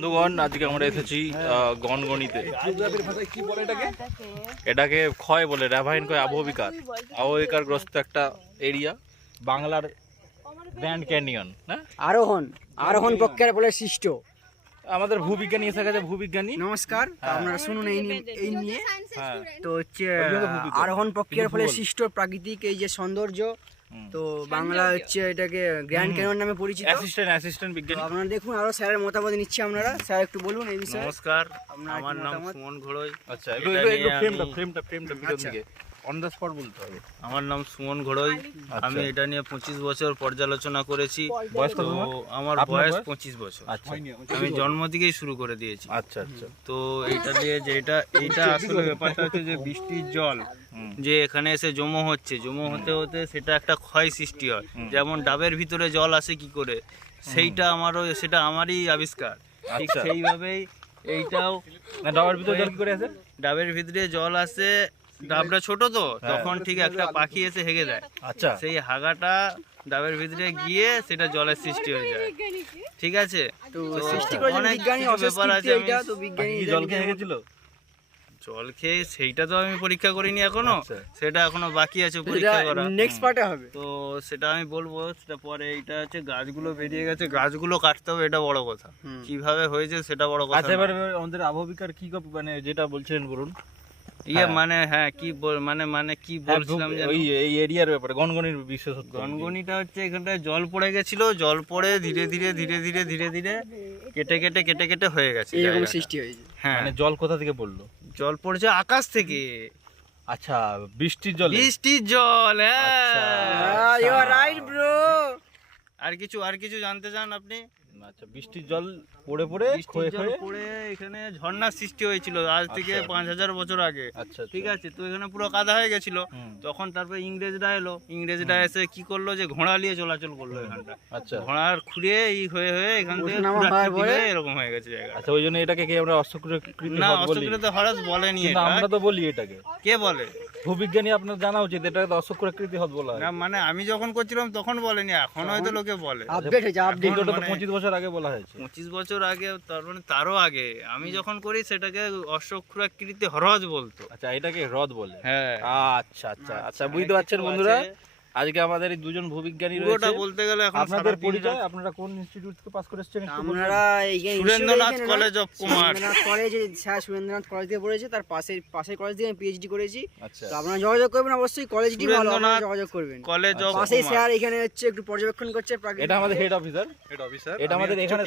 বন্ধুগণ, আজকে আমরা এসেছি গনগনিতে। এটাকে ক্ষয় বলে, র্যাভাইন কয় আবহবিকার গ্রস্ত একটা এরিয়া, বাংলার গ্র্যান্ড ক্যানিয়ন। হ্যাঁ, আরোহণ প্রক্রিয়া বলে সৃষ্ট। আমাদের ভূবিজ্ঞানী এসে গেছে। ভূবিজ্ঞানী নমস্কার, আপনারা শুনুন এই নিয়ে। হ্যাঁ, তো হচ্ছে আরোহণ প্রক্রিয়ার ফলে সৃষ্ট প্রাকৃতিক এই যে সৌন্দর্য, তো বাংলা হচ্ছে এটাকে গ্র্যান্ড ক্যানিয়ন নামে পরিচিত। অ্যাসিস্ট্যান্ট বিজ্ঞানী। আপনারা দেখুন, আরো স্যারের মতামত নিচ্ছি আপনারা। স্যার একটু বলুন এই বিষয়ে। নমস্কার, আমার নাম সুমন ঘোড়ই। আচ্ছা, একটু ফ্রেমটা ভিতর দিকে অন দ্য স্পট বলতে হবে। আমার নাম সুমন ঘোড়ই। আমি এটা নিয়ে 25 বছর পর্যালোচনা করেছি। বয়স কত? আমার বয়স 25 বছর। আচ্ছা, আমি জন্ম থেকেই শুরু করে দিয়েছি। আচ্ছা। তো এইটা দিয়ে এইটা আসলে ব্যাপারটা হচ্ছে যে বৃষ্টির জল যে এখানে এসে জমা হতে হতে সেটা একটা ক্ষয় সৃষ্টি হয়। যেমন ডাবের ভিতরে জল আসে কি করে, সেটা আমারই আবিষ্কার। ঠিক সেইভাবেই এইটাও। ডাবের ভিতরে জল কি করে আসে? ডাবের ভিতরে জল আসে, ডাবটা ছোট তো, তখন ঠিক একটা পাখি এসে হেগে দেয়। আচ্ছা, সেই হাগাটা ডাবের ভিতরে গিয়ে সেটা জলের সৃষ্টি হয়ে যায়। ঠিক আছে, তো সৃষ্টি করেছেন অনেক বিজ্ঞানী, কিছু ব্যাপার অস্বীকৃতি আছে। এটা তো বিজ্ঞানী জল খেয়ে গেছিল। জল খেয়ে সেইটা তো আমি পরীক্ষা করিনি এখনো। আচ্ছা। সেটা এখনো বাকি আছে পরীক্ষা করা। নেক্সট পার্টে হবে। তো সেটা আমি বলবো, সেটা পরে। এইটা হচ্ছে গাছগুলো বেরিয়ে গেছে, গাছগুলো কাটতে হবে, এটা বড় কথা। কিভাবে হয়েছে সেটা বড় কথা আচ্ছা, না। এবার আমাদের আবহবিকার কি মানে যেটা বলছিলেন বলুন। মানে কি কি বলছিলাম যেন? এই এরিয়ার ব্যাপারে গনগনির বিশেষত্ব। গনগনিটা হচ্ছে এখানটায় জল পড়ে গেছিল, জল পড়ে ধীরে ধীরে কেটে হয়ে গেছে এরকম জায়গাটা। সৃষ্টি হয়েছে। হ্যাঁ, মানে জল কোথা থেকে পড়লো? জল পড়েছে আকাশ থেকে। আচ্ছা, বৃষ্টির জল। হ্যাঁ, ইউ আর রাইট ব্রো। আর কিছু জানতে চান আপনি? আচ্ছা, বৃষ্টির জল পড়ে বৃষ্টির জল পড়ে এখানে ঝর্ণার সৃষ্টি হয়েছিল আজ থেকে 5000 বছর আগে। আচ্ছা, ঠিক আছে, তো এখানে পুরো কাদা হয়ে গেছিল। তখন তারপরে ইংরেজরা এসে কি করলো, যে ঘোড়া নিয়ে চলাচল করলো এখানটা। আচ্ছা, ঘোড়ার খুঁড়ে হয়ে এখান থেকে এরকম হয়ে গেছে জায়গা। আচ্ছা, ওই জন্য এটাকে কি আমরা অশ্বকৃতি না, হ্রদ বলি? অশ্বকৃত হ্রদ বলেনি কিন্তু এটা। আমরা তো বলি এটাকে। কে বলে? ভূবিজ্ঞানী, আপনার জানা উচিত, এটাকে তো অশ্বকৃতি হ্রদ বলা হয়। না, মানে আমি যখন করছিলাম তখন বলেনি, এখন হয়তো লোকে বলে। আপডেট হয়েছে, আপডেট। কিন্তু ওটা তো 25 বছর আগে বলা হয়েছে। 25 বছর আগে, তার মানে তারও আগে। আমি যখন করি সেটাকে অশ্বকৃতি হ্রদ বলতো। আচ্ছা, এটাকে হ্রদ বলে। হ্যাঁ, আচ্ছা, বুঝতে পারছেন বন্ধুরা। আজকে আমাদের এই দুজন ভূবিজ্ঞানী রয়েছে। পুরোটা বলতে গেলে এখন আপনাদের পরিচয়, আপনারা কোন ইনস্টিটিউট থেকে পাস করে এসেছেন? আমরা Surendranath college of commerce. Surendranath কলেজে, স্যার সুরেন্দ্রনাথ কলেজ থেকে পড়েছে, তার পাশের কলেজ থেকে আমি পিএইচডি করেছি। আচ্ছা, তো আপনারা যোগাযোগ করবেন, অবশ্যই কলেজটি ভালো, আপনারা সুরেন্দ্রনাথ যোগাযোগ করবেন। কলেজ অফ পাশে কমার্স। স্যার এখানে হচ্ছে একটু পর্যবেক্ষণ করছে এটা আমাদের হেড অফিসার। এটা আমাদের এখানে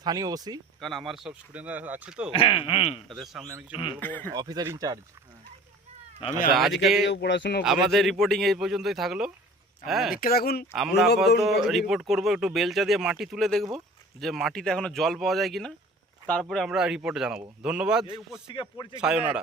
স্থানীয় ওসি, কারণ আমার সব স্টুডেন্টরা আছে তো, তাদের সামনে আমি কিছু বলবো। Officer in charge. আমি আচ্ছা, আজকে পড়াশোনা আমাদের রিপোর্টিং এই পর্যন্তই থাকলো। হ্যাঁ, দেখতে থাকুন। আমরা আপাতত রিপোর্ট করব, একটু বেলচা দিয়ে মাটি তুলে দেখব যে মাটিতে এখনো জল পাওয়া যায় কিনা, তারপরে আমরা রিপোর্ট জানাবো। ধন্যবাদ, সায়োনারা।